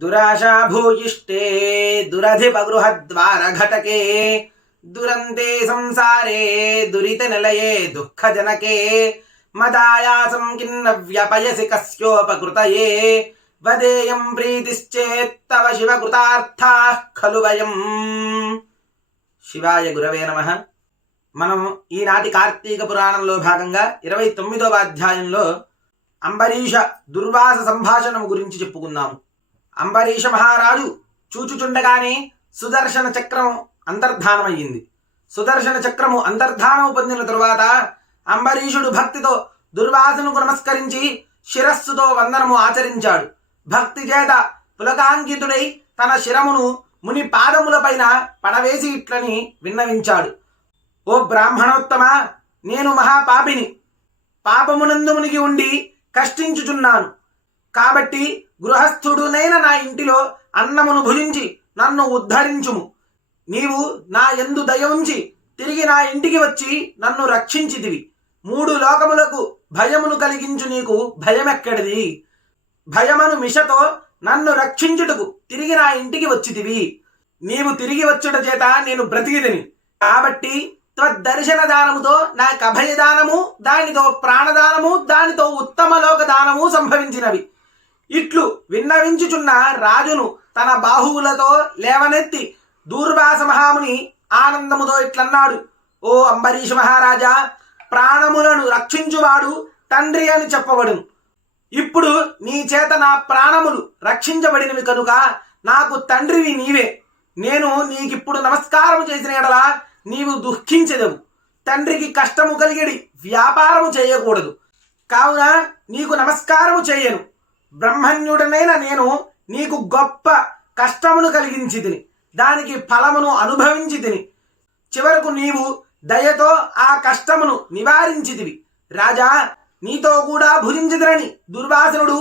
దురాశా భూయిష్టే దురధిపగృహద్వార ఘటకే దురంతే సంసారే దురిత నిలయే దుఃఖజనకే మదాయాసం కిన్న వ్యపయసి కస్యోపకృతయే వదేయం ప్రీతిశ్చేత్తవ శివకృతార్థాః ఖలు వయం. శివాయ గురవే నమః. మనం ఈనాటి కార్తీక పురాణంలో భాగంగా 29వ అధ్యాయంలో అంబరీష దుర్వాస సంభాషణం గురించి చెప్పుకున్నాము. అంబరీష మహారాజు చూచుచుండగానే సుదర్శన చక్రం అంతర్ధానమయ్యింది. సుదర్శన చక్రము అంతర్ధానము పొందిన తరువాత అంబరీషుడు భక్తితో దుర్వాసనకు నమస్కరించి శిరస్సుతో వందనము ఆచరించాడు. భక్తి చేత పులకాంకితుడై తన శిరమును ముని పాదములపైన పడవేసి ఇట్లని విన్నవించాడు. ఓ బ్రాహ్మణోత్తమ, నేను మహాపాపిని, పాపమునందు మునిగి ఉండి కష్టించుచున్నాను. కాబట్టి గృహస్థుడునైన నా ఇంటిలో అన్నమును భుజించి నన్ను ఉద్ధరించుము. నీవు నా యందు దయ ఉంచి తిరిగి నా ఇంటికి వచ్చి నన్ను రక్షించితివి. 3 లోకములకు భయమును కలిగించు నీకు భయమెక్కడిది? భయమను మిషతో నన్ను రక్షించుటకు తిరిగి నా ఇంటికి వచ్చితివి. నీవు తిరిగి వచ్చుట చేత నేను బ్రతికితిని. కాబట్టి త్వద్దర్శన దానముతో నాకు అభయదానము, దానితో ప్రాణదానము, దానితో ఉత్తమ లోక దానము సంభవించినవి. ఇట్లు విన్నవించుచున్న రాజును తన బాహువులతో లేవనెత్తి దూర్వాస మహాముని ఆనందముతో ఇట్లన్నాడు. ఓ అంబరీష మహారాజా, ప్రాణములను రక్షించువాడు తండ్రి అని చెప్పబడును. ఇప్పుడు నీ చేత నా ప్రాణములు రక్షించబడినవి కనుక నాకు తండ్రివి నీవే. నేను నీకిప్పుడు నమస్కారము చేసిన ఎడల నీవు దుఃఖించెదవు. తండ్రికి కష్టము కలిగడి వ్యాపారము చేయకూడదు. కావున నీకు నమస్కారము చేయను. బ్రహ్మణ్యుడనైన నేను నీకు గొప్ప కష్టమును కలిగించి తిని, దానికి ఫలమును అనుభవించి తిని, చివరకు నీవు దయతో ఆ కష్టమును నివారించితివి. రాజా, నీతో కూడా భుజించితిరని దుర్వాసనుడు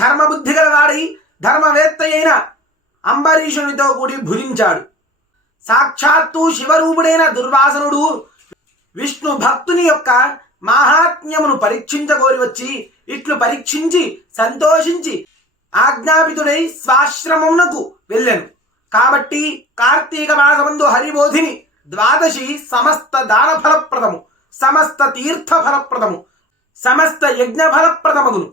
ధర్మబుద్ధి గలవాడై ధర్మవేత్త అయిన అంబరీషునితో కూడి భుజించాడు. సాక్షాత్తు శివరూపుడైన దుర్వాసనుడు విష్ణు భక్తుని యొక్క మాహాత్మ్యమును పరీక్షించగోరి వచ్చి ఇట్లు పరీక్షించి సంతోషించి ఆజ్ఞాపితుడై స్వాశ్రమమునకు వెళ్ళెను. కాబట్టి కార్తీక మాసమందు హరిబోధిని ద్వాదశి సమస్త దాన ఫలప్రదము, సమస్త తీర్థ ఫలప్రదము, సమస్త యజ్ఞ ఫలప్రదమగును.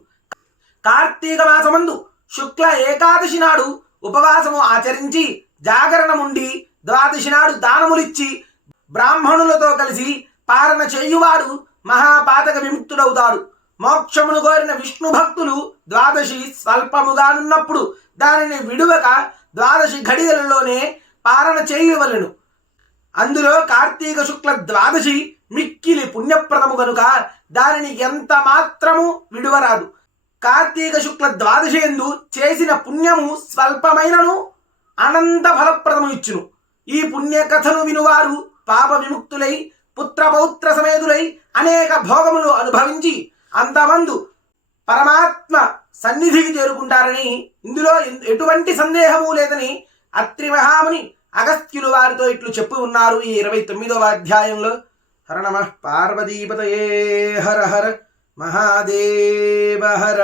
కార్తీక మాసమందు శుక్ల ఏకాదశి నాడు ఉపవాసము ఆచరించి జాగరణముండి ద్వాదశి నాడు దానములిచ్చి బ్రాహ్మణులతో కలిసి పాలన చేయువాడు మహాపాతక విముక్తుడవుతాడు. మోక్షమును కోరిన విష్ణు భక్తులు ద్వాదశి స్వల్పముగానున్నప్పుడు దానిని విడువక ద్వాదశి ఘడియలలోనే పాలన చేయవలెను. అందులో కార్తీక శుక్ల ద్వాదశి మిక్కిలి పుణ్యప్రదము కనుక దానిని ఎంత మాత్రము విడువరాదు. కార్తీక శుక్ల ద్వాదశి యందు చేసిన పుణ్యము స్వల్పమైనను అనంత ఫలప్రదము ఇచ్చును. ఈ పుణ్యకథను వినువారు పాప విముక్తులై పుత్రపౌత్ర సమేతులై అనేక భోగములు అనుభవించి అంతమందు పరమాత్మ సన్నిధికి చేరుకుంటారని ఇందులో ఎటువంటి సందేహము లేదని అత్రి మహాముని అగస్త్యులు వారితో ఇట్లు చెప్పి ఉన్నారు ఈ 29వ అధ్యాయంలో. హర నమః పార్వతీపతయే హర హర మహాదేవ హర.